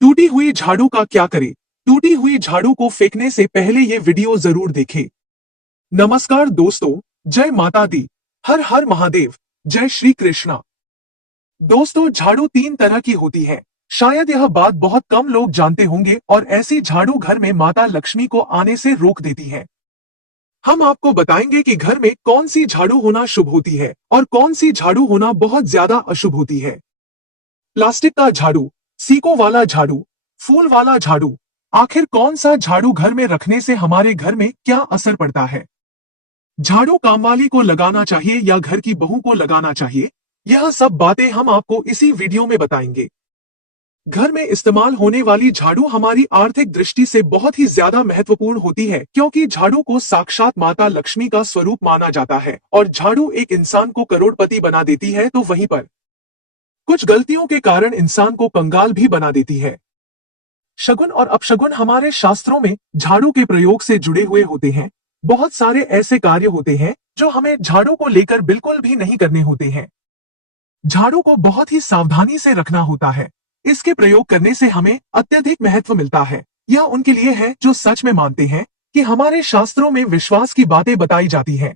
टूटी हुई झाड़ू का क्या करें? टूटी हुई झाड़ू को फेंकने से पहले ये वीडियो जरूर देखें। नमस्कार दोस्तों, जय माता दी, हर हर महादेव, जय श्री कृष्णा। दोस्तों, झाड़ू तीन तरह की होती है। शायद यह बात बहुत कम लोग जानते होंगे और ऐसी झाड़ू घर में माता लक्ष्मी को आने से रोक देती है। हम आपको बताएंगे कि घर में कौन सी झाड़ू होना शुभ होती है और कौन सी झाड़ू होना बहुत ज्यादा अशुभ होती है। प्लास्टिक का झाड़ू, सीकों वाला झाड़ू, फूल वाला झाड़ू, आखिर कौन सा झाड़ू घर में रखने से हमारे घर में क्या असर पड़ता है? झाड़ू कामवाली को लगाना चाहिए या घर की बहू को लगाना चाहिए? यह सब बातें हम आपको इसी वीडियो में बताएंगे। घर में इस्तेमाल होने वाली झाड़ू हमारी आर्थिक दृष्टि से बहुत ही ज्यादा महत्वपूर्ण होती है, क्योंकि झाड़ू को साक्षात माता लक्ष्मी का स्वरूप माना जाता है और झाड़ू एक इंसान को करोड़पति बना देती है, तो वहीं पर कुछ गलतियों के कारण इंसान को कंगाल भी बना देती है। शगुन और अपशगुन हमारे शास्त्रों में झाड़ू के प्रयोग से जुड़े हुए होते हैं। बहुत सारे ऐसे कार्य होते हैं जो हमें झाड़ू को लेकर बिल्कुल भी नहीं करने होते हैं। झाड़ू को बहुत ही सावधानी से रखना होता है। इसके प्रयोग करने से हमें अत्यधिक महत्व मिलता है। यह उनके लिए है जो सच में मानते हैं कि हमारे शास्त्रों में विश्वास की बातें बताई जाती हैं।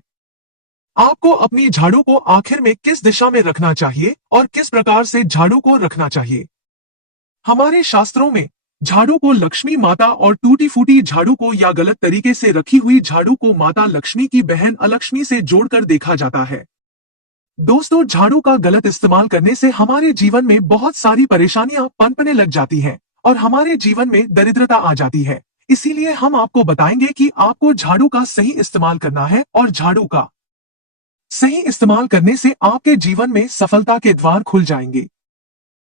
आपको अपनी झाड़ू को आखिर में किस दिशा में रखना चाहिए और किस प्रकार से झाड़ू को रखना चाहिए? हमारे शास्त्रों में झाड़ू को लक्ष्मी माता और टूटी फूटी झाड़ू को या गलत तरीके से रखी हुई झाड़ू को माता लक्ष्मी की बहन अलक्ष्मी से जोड़कर देखा जाता है। दोस्तों, झाड़ू का गलत इस्तेमाल करने से हमारे जीवन में बहुत सारी परेशानियां पनपने लग जाती हैं और हमारे जीवन में दरिद्रता आ जाती है। इसीलिए हम आपको बताएंगे कि आपको झाड़ू का सही इस्तेमाल करना है और झाड़ू का सही इस्तेमाल करने से आपके जीवन में सफलता के द्वार खुल जाएंगे।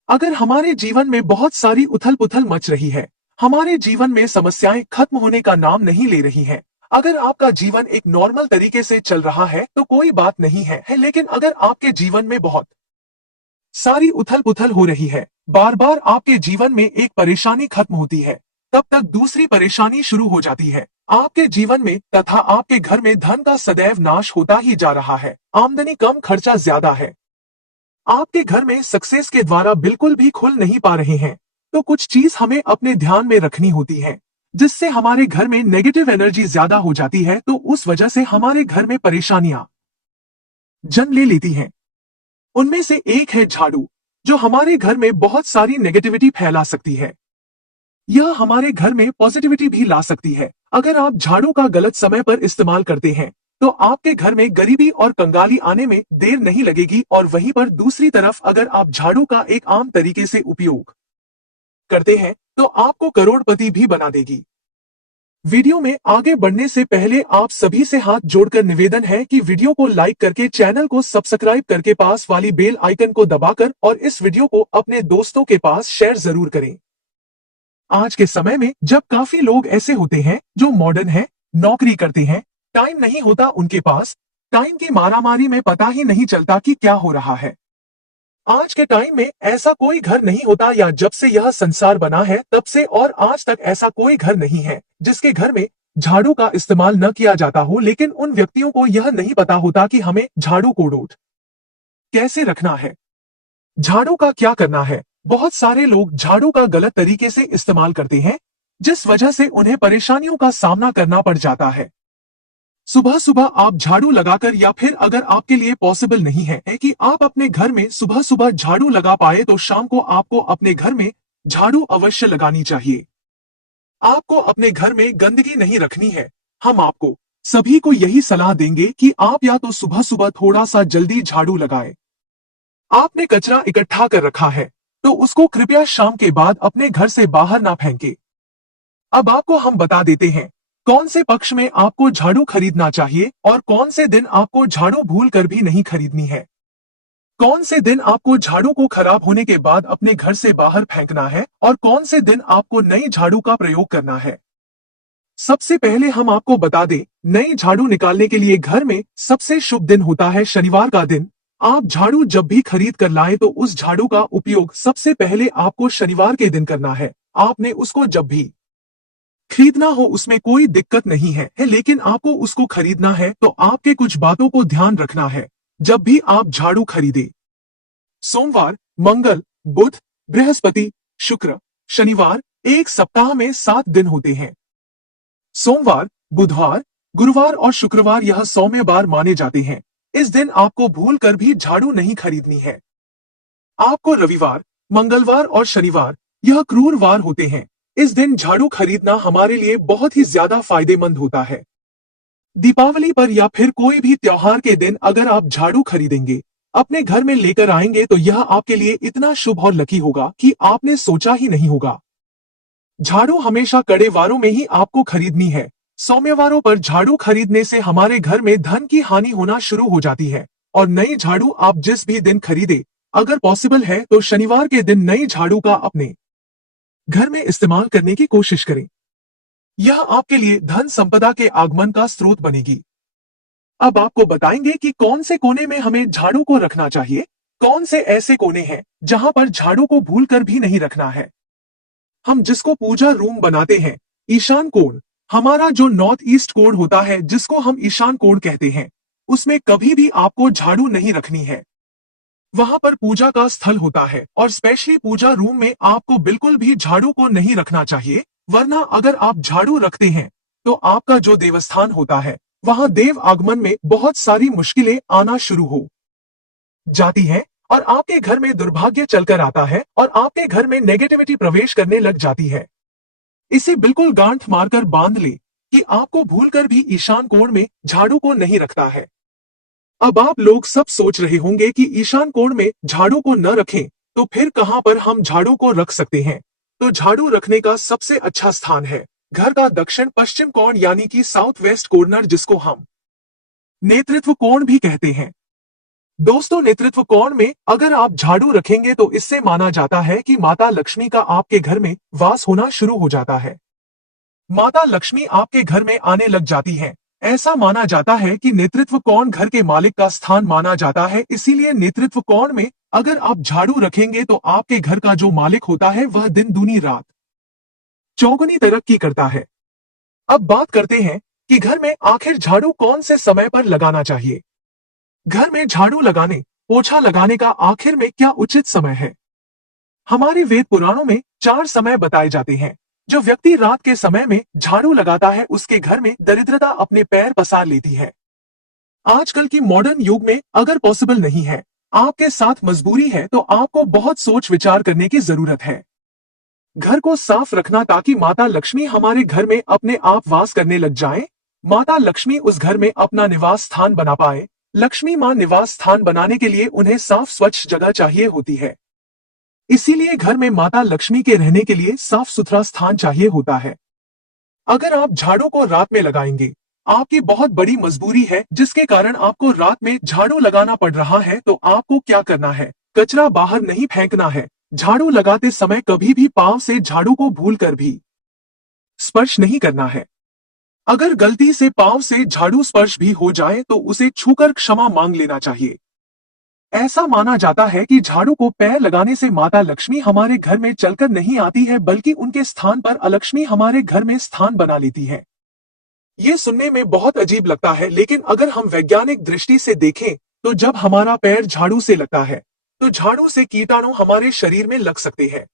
अगर हमारे जीवन में बहुत सारी उथल पुथल मच रही है, हमारे जीवन में समस्याएं खत्म होने का नाम नहीं ले रही हैं, अगर आपका जीवन एक नॉर्मल तरीके से चल रहा है तो कोई बात नहीं है, लेकिन अगर आपके जीवन में बहुत सारी उथल पुथल हो रही है, बार बार आपके जीवन में एक परेशानी खत्म होती है, तब तक दूसरी परेशानी शुरू हो जाती है आपके जीवन में, तथा आपके घर में धन का सदैव नाश होता ही जा रहा है। आमदनी कम, खर्चा ज्यादा है, आपके घर में सक्सेस के द्वारा बिल्कुल भी खुल नहीं पा रहे हैं, तो कुछ चीज हमें अपने ध्यान में रखनी होती है, जिससे हमारे घर में नेगेटिव एनर्जी ज्यादा हो जाती है, तो उस वजह से हमारे घर में परेशानियां जन्म ले लेती हैं। उनमें से एक है झाड़ू, जो हमारे घर में बहुत सारी नेगेटिविटी फैला सकती है। यह हमारे घर में पॉजिटिविटी भी ला सकती है। अगर आप झाड़ू का गलत समय पर इस्तेमाल करते हैं तो आपके घर में गरीबी और कंगाली आने में देर नहीं लगेगी, और वहीं पर दूसरी तरफ अगर आप झाड़ू का एक आम तरीके से उपयोग करते हैं तो आपको करोड़पति भी बना देगी। वीडियो में आगे बढ़ने से पहले आप सभी से हाथ जोड़कर निवेदन है कि वीडियो को लाइक करके चैनल को सब्सक्राइब करके पास वाली बेल आइकन को दबाकर और इस वीडियो को अपने दोस्तों के पास शेयर जरूर करें। आज के समय में जब काफी लोग ऐसे होते हैं जो मॉडर्न हैं, नौकरी करते हैं, टाइम नहीं होता उनके पास, टाइम की मारामारी में पता ही नहीं चलता कि क्या हो रहा है। आज के टाइम में ऐसा कोई घर नहीं होता, या जब से यह संसार बना है तब से और आज तक ऐसा कोई घर नहीं है जिसके घर में झाड़ू का इस्तेमाल न किया जाता हो, लेकिन उन व्यक्तियों को यह नहीं पता होता कि हमें झाड़ू को डोट कैसे रखना है, झाड़ू का क्या करना है। बहुत सारे लोग झाड़ू का गलत तरीके से इस्तेमाल करते हैं, जिस वजह से उन्हें परेशानियों का सामना करना पड़ जाता है। सुबह सुबह आप झाड़ू लगाकर, या फिर अगर आपके लिए पॉसिबल नहीं है कि आप अपने घर में सुबह सुबह झाड़ू लगा पाए, तो शाम को आपको अपने घर में झाड़ू अवश्य लगानी चाहिए। आपको अपने घर में गंदगी नहीं रखनी है। हम आपको सभी को यही सलाह देंगे कि आप या तो सुबह सुबह थोड़ा सा जल्दी झाड़ू लगाएं। आपने कचरा इकट्ठा कर रखा है तो उसको कृपया शाम के बाद अपने घर से बाहर ना फेंके। अब आपको हम बता देते हैं कौन से पक्ष में आपको झाड़ू खरीदना चाहिए और कौन से दिन आपको झाड़ू भूल कर भी नहीं खरीदनी है। कौन से दिन आपको झाड़ू को खराब होने के बाद अपने घर से बाहर फेंकना है और कौन से दिन आपको नई झाड़ू का प्रयोग करना है। सबसे पहले हम आपको बता दें, नई झाड़ू निकालने के लिए घर में सबसे शुभ दिन होता है शनिवार का दिन। आप झाड़ू जब भी खरीद कर लाएं तो उस झाड़ू का उपयोग सबसे पहले आपको शनिवार के दिन करना है। आपने उसको जब भी खरीदना हो उसमें कोई दिक्कत नहीं है, लेकिन आपको उसको खरीदना है तो आपके कुछ बातों को ध्यान रखना है जब भी आप झाड़ू खरीदे। सोमवार, मंगल, बुध, बृहस्पति, शुक्र, शनिवार एक सप्ताह में 7 दिन होते हैं। सोमवार, बुधवार, गुरुवार और शुक्रवार यह सौम्य बार माने जाते हैं। इस दिन आपको भूल कर भी झाड़ू नहीं खरीदनी है। आपको रविवार, मंगलवार और शनिवार यह क्रूर वार होते हैं। इस दिन झाड़ू खरीदना हमारे लिए बहुत ही ज्यादा फायदेमंद होता है। दीपावली पर या फिर कोई भी त्योहार के दिन अगर आप झाड़ू खरीदेंगे, अपने घर में लेकर आएंगे तो यह आपके लिए इतना शुभ और लकी होगा कि आपने सोचा ही नहीं होगा। झाड़ू हमेशा कड़े वारों में ही आपको खरीदनी है। सौम्यवारों पर झाड़ू खरीदने से हमारे घर में धन की हानि होना शुरू हो जाती है और नई झाड़ू आप जिस भी दिन खरीदे, अगर पॉसिबल है तो शनिवार के दिन नई झाड़ू का अपने घर में इस्तेमाल करने की कोशिश करें। यह आपके लिए धन संपदा के आगमन का स्रोत बनेगी। अब आपको बताएंगे कि कौन से कोने में हमें झाड़ू को रखना चाहिए, कौन से ऐसे कोने हैं जहां पर झाड़ू को भूलकर भी नहीं रखना है। हम जिसको पूजा रूम बनाते हैं, ईशान कोण, हमारा जो नॉर्थ ईस्ट कोण होता है जिसको हम ईशान कोण कहते हैं, उसमें कभी भी आपको झाड़ू नहीं रखनी है। वहां पर पूजा का स्थल होता है और स्पेशली पूजा रूम में आपको बिल्कुल भी झाड़ू को नहीं रखना चाहिए, वरना अगर आप झाड़ू रखते हैं तो आपका जो देवस्थान होता है वहां देव आगमन में बहुत सारी मुश्किलें आना शुरू हो जाती हैं और आपके घर में दुर्भाग्य चलकर आता है और आपके घर में नेगेटिविटी प्रवेश करने लग जाती है। इसे बिल्कुल गांठ मारकर बांध ले कि आपको भूलकर भी ईशान कोण में झाड़ू को नहीं रखता है। अब आप लोग सब सोच रहे होंगे कि ईशान कोण में झाड़ू को न रखें तो फिर कहां पर हम झाड़ू को रख सकते हैं। तो झाड़ू रखने का सबसे अच्छा स्थान है घर का दक्षिण पश्चिम कोण यानी कि साउथ वेस्ट कॉर्नर, जिसको हम नेतृत्व कोण भी कहते हैं। दोस्तों, नेतृत्व कोण में अगर आप झाड़ू रखेंगे तो इससे माना जाता है कि माता लक्ष्मी का आपके घर में वास होना शुरू हो जाता है। माता लक्ष्मी आपके घर में आने लग जाती हैं। ऐसा माना जाता है कि नेतृत्व कोण घर के मालिक का स्थान माना जाता है, इसीलिए नेतृत्व कोण में अगर आप झाड़ू रखेंगे तो आपके घर का जो मालिक होता है वह दिन दूनी रात चौगुनी तरक्की करता है। अब बात करते हैं कि घर में आखिर झाड़ू कौन से समय पर लगाना चाहिए। घर में झाड़ू लगाने, पोछा लगाने का आखिर में क्या उचित समय है। हमारे वेद पुराणों में 4 समय बताए जाते हैं। जो व्यक्ति रात के समय में झाड़ू लगाता है उसके घर में दरिद्रता अपने पैर पसार लेती है। आजकल की मॉडर्न युग में अगर पॉसिबल नहीं है, आपके साथ मजबूरी है, तो आपको बहुत सोच विचार करने की जरूरत है। घर को साफ रखना ताकि माता लक्ष्मी हमारे घर में अपने आप वास करने लग जाए। माता लक्ष्मी उस घर में अपना निवास स्थान बना पाए। लक्ष्मी मां निवास स्थान बनाने के लिए उन्हें साफ स्वच्छ जगह चाहिए होती है, इसीलिए घर में माता लक्ष्मी के रहने के लिए साफ सुथरा स्थान चाहिए होता है। अगर आप झाड़ू को रात में लगाएंगे, आपकी बहुत बड़ी मजबूरी है जिसके कारण आपको रात में झाड़ू लगाना पड़ रहा है, तो आपको क्या करना है, कचरा बाहर नहीं फेंकना है। झाड़ू लगाते समय कभी भी पांव से झाड़ू को भूलकर भी स्पर्श नहीं करना है। अगर गलती से पांव से झाड़ू स्पर्श भी हो जाए तो उसे छूकर क्षमा मांग लेना चाहिए। ऐसा माना जाता है कि झाड़ू को पैर लगाने से माता लक्ष्मी हमारे घर में चलकर नहीं आती है, बल्कि उनके स्थान पर अलक्ष्मी हमारे घर में स्थान बना लेती है। ये सुनने में बहुत अजीब लगता है, लेकिन अगर हम वैज्ञानिक दृष्टि से देखें तो जब हमारा पैर झाड़ू से लगता है तो झाड़ू से कीटाणु हमारे शरीर में लग सकते हैं।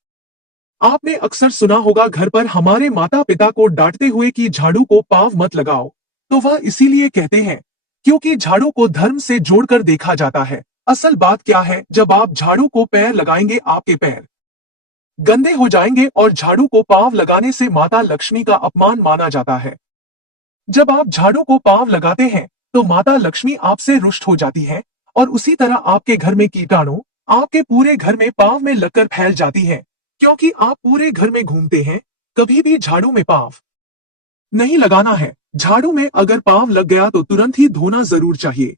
आपने अक्सर सुना होगा घर पर हमारे माता पिता को डांटते हुए कि झाड़ू को पांव मत लगाओ, तो वह इसीलिए कहते हैं क्योंकि झाड़ू को धर्म से जोड़कर देखा जाता है। असल बात क्या है, जब आप झाड़ू को पैर लगाएंगे आपके पैर गंदे हो जाएंगे और झाड़ू को पांव लगाने से माता लक्ष्मी का अपमान माना जाता है। जब आप झाड़ू को पांव लगाते हैं तो माता लक्ष्मी आपसे रुष्ट हो जाती है और उसी तरह आपके घर में कीटाणु आपके पूरे घर में पांव में लगकर फैल जाती है, क्योंकि आप पूरे घर में घूमते हैं। कभी भी झाड़ू में पांव नहीं लगाना है। झाड़ू में अगर पांव लग गया तो तुरंत ही धोना जरूर चाहिए।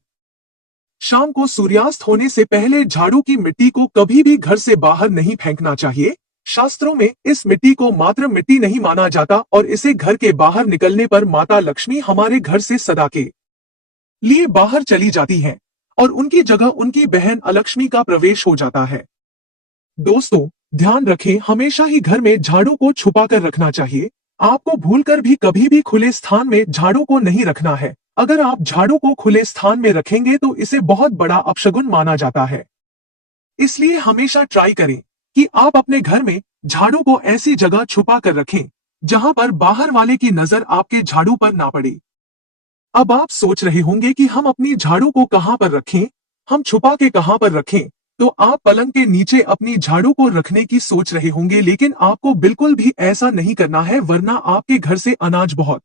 शाम को सूर्यास्त होने से पहले झाड़ू की मिट्टी को कभी भी घर से बाहर नहीं फेंकना चाहिए। शास्त्रों में इस मिट्टी को मात्र मिट्टी नहीं माना जाता और इसे घर के बाहर निकलने पर माता लक्ष्मी हमारे घर से सदा के लिए बाहर चली जाती हैं और उनकी जगह उनकी बहन अलक्ष्मी का प्रवेश हो जाता है। दोस्तों, ध्यान रखें, हमेशा ही घर में झाड़ू को छुपा कर रखना चाहिए। आपको भूलकर भी कभी भी खुले स्थान में झाड़ू को नहीं रखना है। अगर आप झाड़ू को खुले स्थान में रखेंगे तो इसे बहुत बड़ा अपशगुन माना जाता है। इसलिए हमेशा ट्राई करें कि आप अपने घर में झाड़ू को ऐसी जगह छुपा कर रखें जहां पर बाहर वाले की नजर आपके झाड़ू पर ना पड़े। अब आप सोच रहे होंगे कि हम अपनी झाड़ू को कहां पर रखें, हम छुपा के कहां पर रखें। तो आप पलंग के नीचे अपनी झाड़ू को रखने की सोच रहे होंगे, लेकिन आपको बिल्कुल भी ऐसा नहीं करना है, वरना आपके घर से अनाज बहुत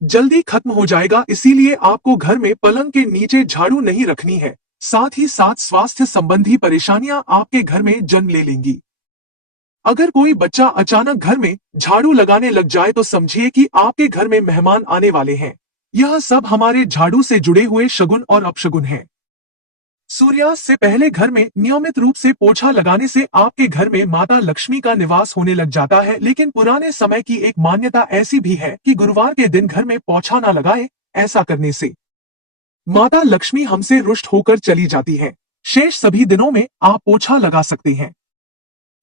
जल्दी खत्म हो जाएगा। इसीलिए आपको घर में पलंग के नीचे झाड़ू नहीं रखनी है। साथ ही साथ स्वास्थ्य संबंधी परेशानियां आपके घर में जन्म ले लेंगी। अगर कोई बच्चा अचानक घर में झाड़ू लगाने लग जाए तो समझिए कि आपके घर में मेहमान आने वाले हैं। यह सब हमारे झाड़ू से जुड़े हुए शगुन और अपशगुन हैं। सूर्यास्त से पहले घर में नियमित रूप से पोछा लगाने से आपके घर में माता लक्ष्मी का निवास होने लग जाता है। लेकिन पुराने समय की एक मान्यता ऐसी भी है कि गुरुवार के दिन घर में पोछा न लगाए। ऐसा करने से माता लक्ष्मी हमसे रुष्ट होकर चली जाती है। शेष सभी दिनों में आप पोछा लगा सकते हैं।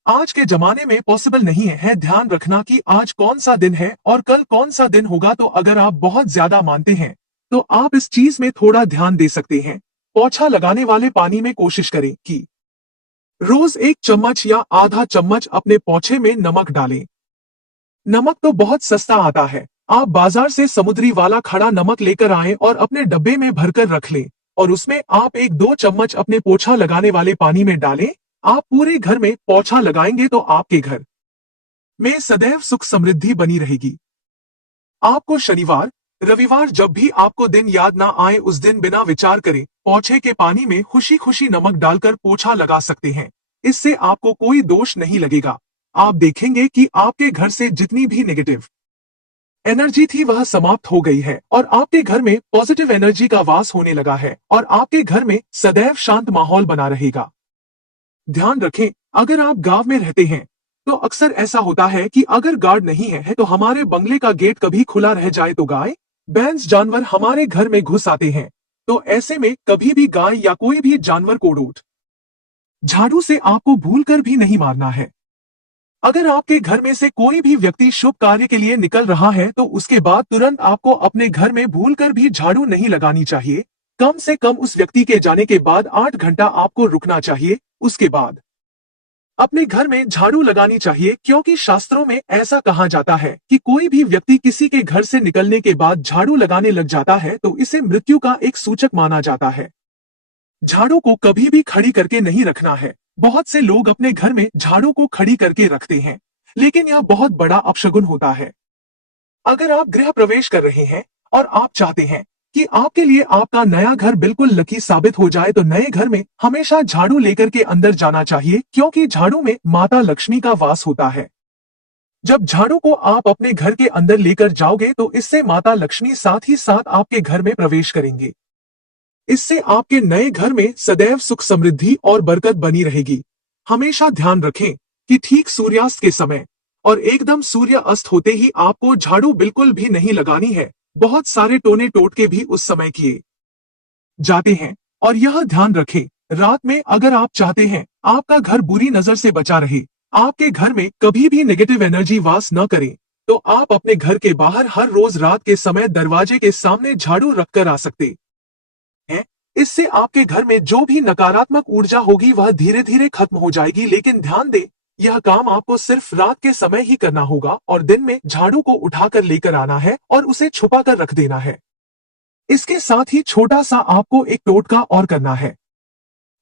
आज के जमाने में पॉसिबल नहीं है ध्यान रखना कि आज कौन सा दिन है और कल कौन सा दिन होगा। तो अगर आप बहुत ज्यादा मानते हैं तो आप इस चीज में थोड़ा ध्यान दे सकते हैं। पोछा लगाने वाले पानी में कोशिश करें कि रोज 1 चम्मच या आधा चम्मच अपने पोछे में नमक डालें। नमक तो बहुत सस्ता आता है। आप बाजार से समुद्री वाला खड़ा नमक लेकर आएं और अपने डब्बे में भरकर रख लें और उसमें आप 1-2 चम्मच अपने पोछा लगाने वाले पानी में डालें। आप पूरे घर में पोछा लगाएंगे तो आपके घर में सदैव सुख समृद्धि बनी रहेगी। आपको शनिवार रविवार जब भी आपको दिन याद ना आए उस दिन बिना विचार करे पोछे के पानी में खुशी खुशी नमक डालकर पोछा लगा सकते हैं। इससे आपको कोई दोष नहीं लगेगा। आप देखेंगे कि आपके घर से जितनी भी नेगेटिव एनर्जी थी वह समाप्त हो गई है और आपके घर में पॉजिटिव एनर्जी का वास होने लगा है और आपके घर में सदैव शांत माहौल बना रहेगा। ध्यान रखें, अगर आप गांव में रहते हैं तो अक्सर ऐसा होता है कि अगर गार्ड नहीं है तो हमारे बंगले का गेट कभी खुला रह जाए तो गाय बैन्स जानवर हमारे घर में घुस आते हैं। तो ऐसे में कभी भी गाय या कोई भी जानवर को डोट झाड़ू से आपको भूलकर भी नहीं मारना है। अगर आपके घर में से कोई भी व्यक्ति शुभ कार्य के लिए निकल रहा है तो उसके बाद तुरंत आपको अपने घर में भूलकर भी झाड़ू नहीं लगानी चाहिए। कम से कम उस व्यक्ति के जाने के बाद 8 घंटा आपको रुकना चाहिए। उसके बाद अपने घर में झाड़ू लगानी चाहिए, क्योंकि शास्त्रों में ऐसा कहा जाता है कि कोई भी व्यक्ति किसी के घर से निकलने के बाद झाड़ू लगाने लग जाता है तो इसे मृत्यु का एक सूचक माना जाता है। झाड़ू को कभी भी खड़ी करके नहीं रखना है। बहुत से लोग अपने घर में झाड़ू को खड़ी करके रखते हैं, लेकिन यह बहुत बड़ा अपशगुन होता है। अगर आप गृह प्रवेश कर रहे हैं और आप चाहते हैं कि आपके लिए आपका नया घर बिल्कुल लकी साबित हो जाए तो नए घर में हमेशा झाड़ू लेकर के अंदर जाना चाहिए, क्योंकि झाड़ू में माता लक्ष्मी का वास होता है। जब झाड़ू को आप अपने घर के अंदर लेकर जाओगे तो इससे माता लक्ष्मी साथ ही साथ आपके घर में प्रवेश करेंगे। इससे आपके नए घर में सदैव सुख समृद्धि और बरकत बनी रहेगी। हमेशा ध्यान रखें कि ठीक सूर्यास्त के समय और एकदम सूर्य अस्त होते ही आपको झाड़ू बिल्कुल भी नहीं लगानी है। बहुत सारे टोने टोटके भी उस समय किए जाते हैं। और यह ध्यान रखें, रात में अगर आप चाहते हैं आपका घर बुरी नजर से बचा रहे, आपके घर में कभी भी नेगेटिव एनर्जी वास न करे, तो आप अपने घर के बाहर हर रोज रात के समय दरवाजे के सामने झाड़ू रखकर आ सकते हैं। इससे आपके घर में जो भी नकारात्मक ऊर्जा होगी वह धीरे धीरे खत्म हो जाएगी। लेकिन ध्यान दें, यह काम आपको सिर्फ रात के समय ही करना होगा और दिन में झाड़ू को उठाकर लेकर आना है और उसे छुपा कर रख देना है। इसके साथ ही छोटा सा आपको एक टोटका और करना है।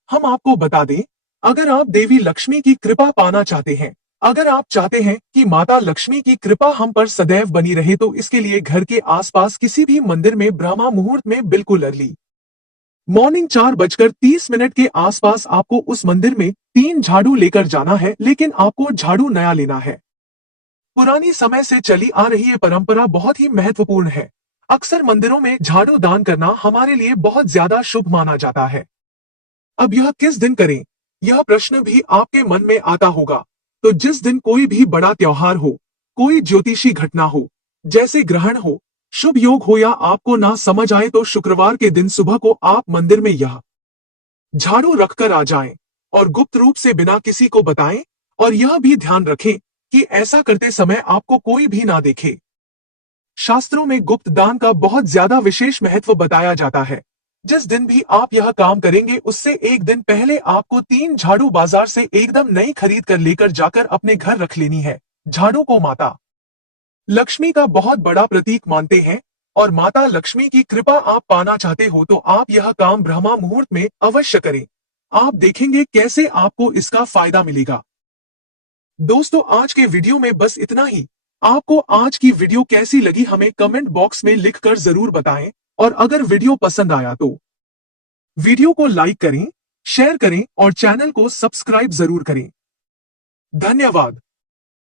हम आपको बता दें, अगर आप देवी लक्ष्मी की कृपा पाना चाहते हैं, अगर आप चाहते हैं कि माता लक्ष्मी की कृपा हम पर सदैव बनी रहे, तो इसके लिए घर के आसपास किसी भी मंदिर में ब्रह्मा मुहूर्त में बिल्कुल अर्ली मॉर्निंग 4:30 के आसपास आपको उस मंदिर में 3 झाड़ू लेकर जाना है। लेकिन आपको झाड़ू नया लेना है। पुरानी समय से चली आ रही ये परंपरा बहुत ही महत्वपूर्ण है। अक्सर मंदिरों में झाड़ू दान करना हमारे लिए बहुत ज्यादा शुभ माना जाता है। अब यह किस दिन करें, यह प्रश्न भी आपके मन में आता होगा। तो जिस दिन कोई भी बड़ा त्योहार हो, कोई ज्योतिषी घटना हो, जैसे ग्रहण हो, शुभ योग हो, या आपको ना समझ आए तो शुक्रवार के दिन सुबह को आप मंदिर में यह झाड़ू रखकर आ जाएं और गुप्त रूप से बिना किसी को बताएं। और यह भी ध्यान रखें कि ऐसा करते समय आपको कोई भी ना देखे। शास्त्रों में गुप्त दान का बहुत ज्यादा विशेष महत्व बताया जाता है। जिस दिन भी आप यह काम करेंगे उससे एक दिन पहले आपको 3 झाड़ू बाजार से एकदम नई खरीद कर लेकर जाकर अपने घर रख लेनी है। झाड़ू को माता लक्ष्मी का बहुत बड़ा प्रतीक मानते हैं और माता लक्ष्मी की कृपा आप पाना चाहते हो तो आप यह काम ब्रह्मा मुहूर्त में अवश्य करें। आप देखेंगे कैसे आपको इसका फायदा मिलेगा। दोस्तों आज के वीडियो में बस इतना ही। आपको आज की वीडियो कैसी लगी हमें कमेंट बॉक्स में लिखकर जरूर बताएं और अगर वीडियो पसंद आया तो वीडियो को लाइक करें, शेयर करें और चैनल को सब्सक्राइब जरूर करें। धन्यवाद।